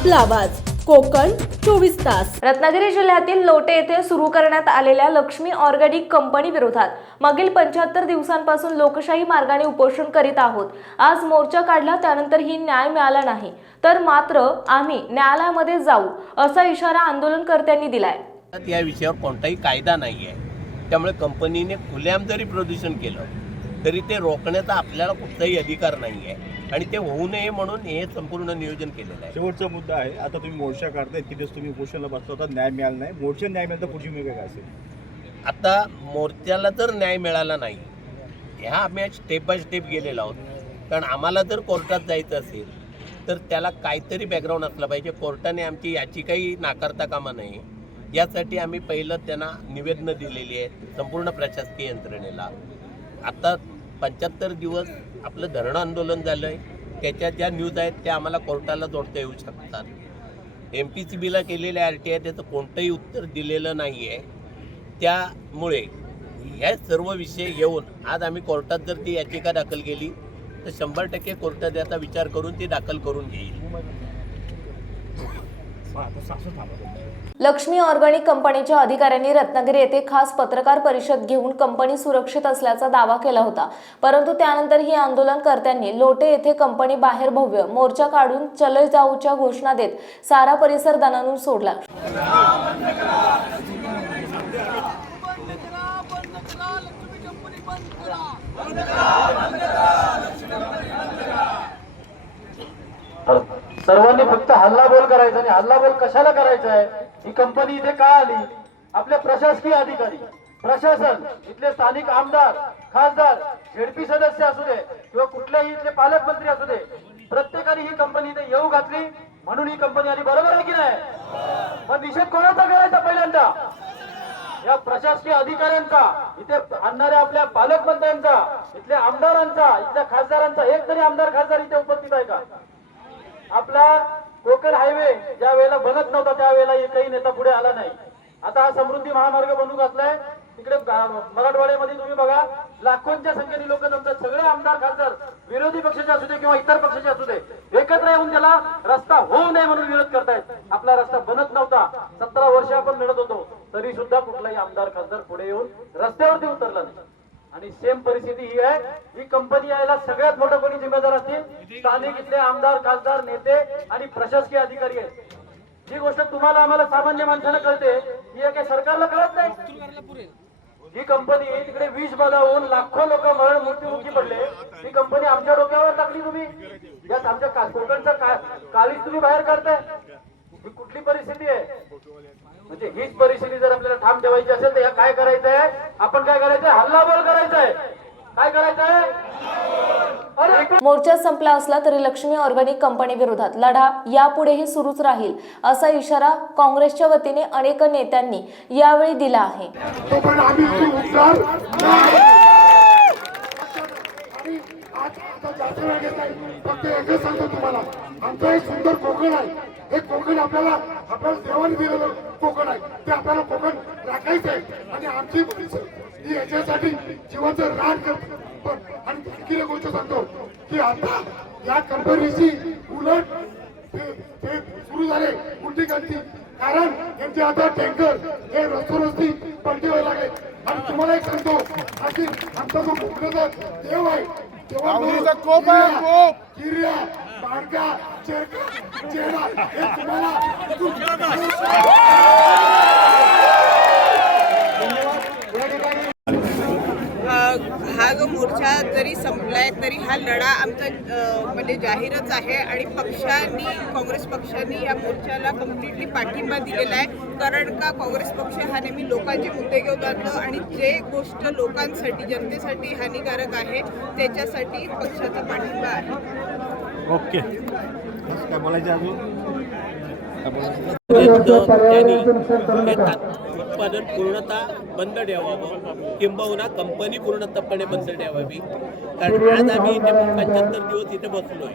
आपला आवाज कोकण 24 तास। रत्नागिरी जिल्ह्यातील लोटे येथे सुरू करण्यात आलेल्या लक्ष्मी ऑर्गॅनिक कंपनी विरोधात मागील 75 दिवसांपासून लोकशाही मार्गाने उपोषण करीत आहोत। आज मोर्चा काढला, त्यानंतरही न्याय मिळाला नाही तर मात्र आम्ही न्यायालयामध्ये जाऊ असा इशारा आंदोलनकर्त्यांनी दिलाय। या विषयावर कोणताही कायदा नाही आहे, त्यामुळे कंपनीने खुलेआम जरी प्रदूषण केलं तरी ते रोखण्याचा आपल्याला कुठलाही अधिकार नाही आहे आणि ते होऊ नये म्हणून हे संपूर्ण नियोजन केलेलं आहे। शेवटचा मुद्दा आहे, आता तुम्ही मोर्चा काढताय, तिथेच तुम्ही उपोषणाला बसता होता, न्याय मिळाला नाही, मोर्चा न्याय मिळाला तर पुढची भूमिका काय असेल? आता मोर्चाला जर न्याय मिळाला नाही, ह्या आम्ही स्टेप बाय स्टेप गेलेलो आहोत, कारण आम्हाला जर कोर्टात जायचं असेल तर त्याला काहीतरी बॅकग्राऊंड असलं पाहिजे। कोर्टाने आमची याचिकाही नाकारता कामा नये यासाठी आम्ही पहिलं त्यांना निवेदनं दिलेली आहेत संपूर्ण प्रशासकीय यंत्रणेला। आता 75 दिवस आपलं धरणं आंदोलन झालं आहे, त्याच्या ज्या न्यूज आहेत त्या आम्हाला कोर्टाला जोडता येऊ शकतात। MPCBला केलेल्या RTI त्याचं कोणतंही उत्तर दिलेलं नाही आहे, त्यामुळे ह्या सर्व विषय घेऊन आज आम्ही कोर्टात जर ती याचिका दाखल केली तर 100% कोर्टात याचा विचार करून ती दाखल करून घेईल। लक्ष्मी ऑर्गॅनिक कंपनीच्या अधिकाऱ्यांनी रत्नागिरी येथे खास पत्रकार परिषद घेऊन कंपनी सुरक्षित असल्याचा दावा केला होता, परंतु त्यानंतरही आंदोलनकर्त्यांनी लोटे येथे कंपनी बाहेर भव्य मोर्चा काढून चले जाऊच्या घोषणा देत सारा परिसर दणाणून सोडला। सर्वांनी फक्त हल्लाबोल करायचा आणि हल्लाबोल कशाला करायचा आहे? ही कंपनी इथे का आली? आपले प्रशासकीय अधिकारी, प्रशासन, इथले स्थानिक आमदार, खासदार, झेडपी सदस्य असू दे किंवा कुठलेही इथले पालकमंत्री असू दे, प्रत्येकाने ही कंपनी इथे येऊ घातली म्हणून ही कंपनी आली, बरोबर आहे की नाही? पण निषेध कोणाचा करायचा? पहिल्यांदा या प्रशासकीय अधिकाऱ्यांचा, इथे आणणाऱ्या आपल्या पालकमंत्र्यांचा, इथल्या आमदारांचा, इथल्या खासदारांचा। एक तरी आमदार खासदार इथे उपस्थित आहे का? आपला कोकण हायवे ज्या वेळेला बनत नव्हता त्यावेळेला एकही नेता पुढे आला नाही। आता हा समृद्धी महामार्ग बनू घातलाय, तिकडे मराठवाड्यामध्ये तुम्ही बघा लाखोंच्या संख्येने लोक जमतात। सगळे आमदार खासदार विरोधी पक्षाचे असू दे किंवा इतर पक्षाचे असू दे एकत्र येऊन त्याला रस्ता होऊ नये म्हणून विरोध करतायत। आपला रस्ता बनत नव्हता, 17 वर्ष आपण लढत होतो, तरी सुद्धा कुठलाही आमदार खासदार पुढे येऊन रस्त्यावरती उतरला नाही। आणि सेम परिस्थिती ही आहे। ही कंपनी यायला सगळ्यात मोठं कोणी जिम्मेदार असतील? स्थानिक इथले आमदार, खासदार, नेते आणि प्रशासकीय अधिकारी आहेत। जी गोष्ट तुम्हाला आम्हाला सामान्य माणसाला कळते ही एका सरकारला कळत नाही। ही कंपनी तिकडे विष बजावून लाखो लोक मृत्युमुखी पडले, ही कंपनी आमच्या डोक्यावर टाकली तुम्ही। यात आमच्या कोकणचा काळीच तुम्ही बाहेर काढताय। ही कुठली परिस्थिती आहे? म्हणजे हीच परिस्थिती जर आपल्याला ठाम ठेवायची असेल तर काय करायचंय? आपण काय करायचंय? हल्लाबोल करायचंय। काय करायचंय? मोर्चा संपला असला तरी लक्ष्मी ऑर्गॅनिक कंपनी विरोधात लढा यापुढेही सुरूच राहील असा इशारा काँग्रेसच्या वतीने अनेक नेत्यांनी यावेळी दिला आहे। आमचं एक सुंदर कोकण आहे, हे कोकण आपल्याला देवाने दिलेलं कोकण आहे, ते आपल्याला कोकण राखायचं आहे आणि आमची ही याच्यासाठी जीवाचं रान करतो। आणि दुसरी एक गोष्ट सांगतो की आता या कंपनीची उलट ते सुरू झाले उलटी गती, कारण यांचे आता टँकर हे रस्ती पलटी व्हायला लागले। आणि तुम्हाला एक सांगतो, अशी आमचा जो कोकणाचा देव आहे तेव्हा किर्या बाडका चेरका चेहरा हे तुम्हाला हा जो मोर्चा जरी संपलाय तरी हा लढा आमचा म्हणजे जाहीरच आहे आणि पक्षांनी, काँग्रेस पक्षांनी या मोर्चाला कम्प्लिटली पाठिंबा दिलेला आहे। कारण का काँग्रेस पक्ष हा नेहमी लोकांचे मुद्दे घेऊन जातो आणि जे गोष्ट लोकांसाठी, जनतेसाठी हानिकारक आहे त्याच्यासाठी पक्षाचा पाठिंबा आहे। ओके, काय बोलायचं अजून? उत्पादन पूर्णतः बंद ठेवावं किंबहुना कंपनी पूर्णतःपणे बंद ठेवावी। कारण आज आम्ही इथे 75 दिवस इथे बसलोय,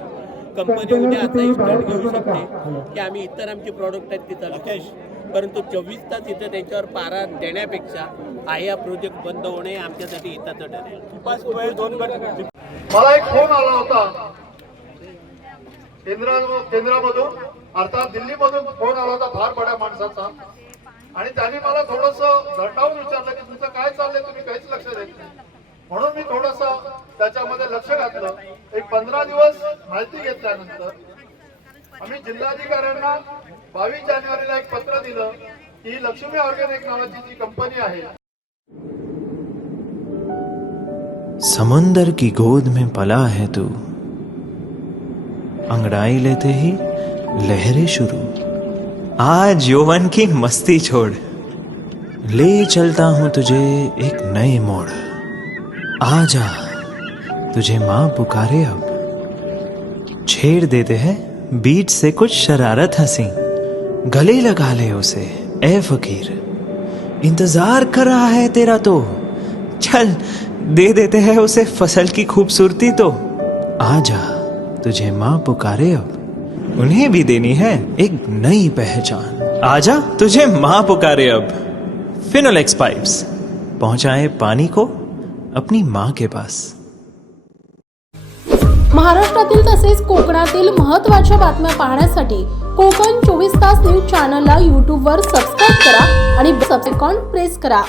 कंपनी उद्या असा स्टँड घेऊ शकते की आम्ही इतर आमची प्रॉडक्ट आहेत ती चालू करू, परंतु 24 तास इथे त्यांच्यावर पारा देण्यापेक्षा हा प्रोजेक्ट बंद होणे आमच्यासाठी हिताचं ठरेल। मला एक फोन आला होता केंद्रामधून अर्थात दिल्लीमधून फोन आला होता फार बड्या माणसाचा, आणि त्यांनी मला थोडंसं धटावून विचारलं की तुमचं काय चाललंय, तुम्ही काहीच लक्ष देत नाही. म्हणून मी थोडंसं त्याच्यामध्ये लक्ष घातलं. एक 15 दिवस माहिती घेतल्यानंतर आम्ही जिल्हाधिकाऱ्यांना 22 जानेवारीला एक पत्र दिलं की लक्ष्मी ऑर्गॅनिक नावाची जी कंपनी आहे, समुंदर की गोद में पला है तू, अंगड़ाई लेते ही लहरें शुरू, आज यौवन की मस्ती छोड़, ले चलता हूं तुझे एक नए मोड़, आजा तुझे मां पुकारे अब, छेड़ देते हैं बीच से कुछ शरारत हंसी, गले लगा ले उसे ए फकीर, इंतजार कर रहा है तेरा तो, चल दे देते हैं उसे फसल की खूबसूरती तो, आजा तुझे मां पुकारे अब, उन्हें भी देनी है एक नई पहचान, आजा तुझे मां पुकारे अब। फिनोलेक्स पाइप्स पहुंचाए पानी को अपनी मां के पास। महाराष्ट्रातील तसेच कोकणातील महत्त्वाच्या बातम्या पाहण्यासाठी कोकण 24 तास न्यूज चॅनलला यूट्यूबवर सबस्क्राईब करा आणि बेल आयकॉन प्रेस करा.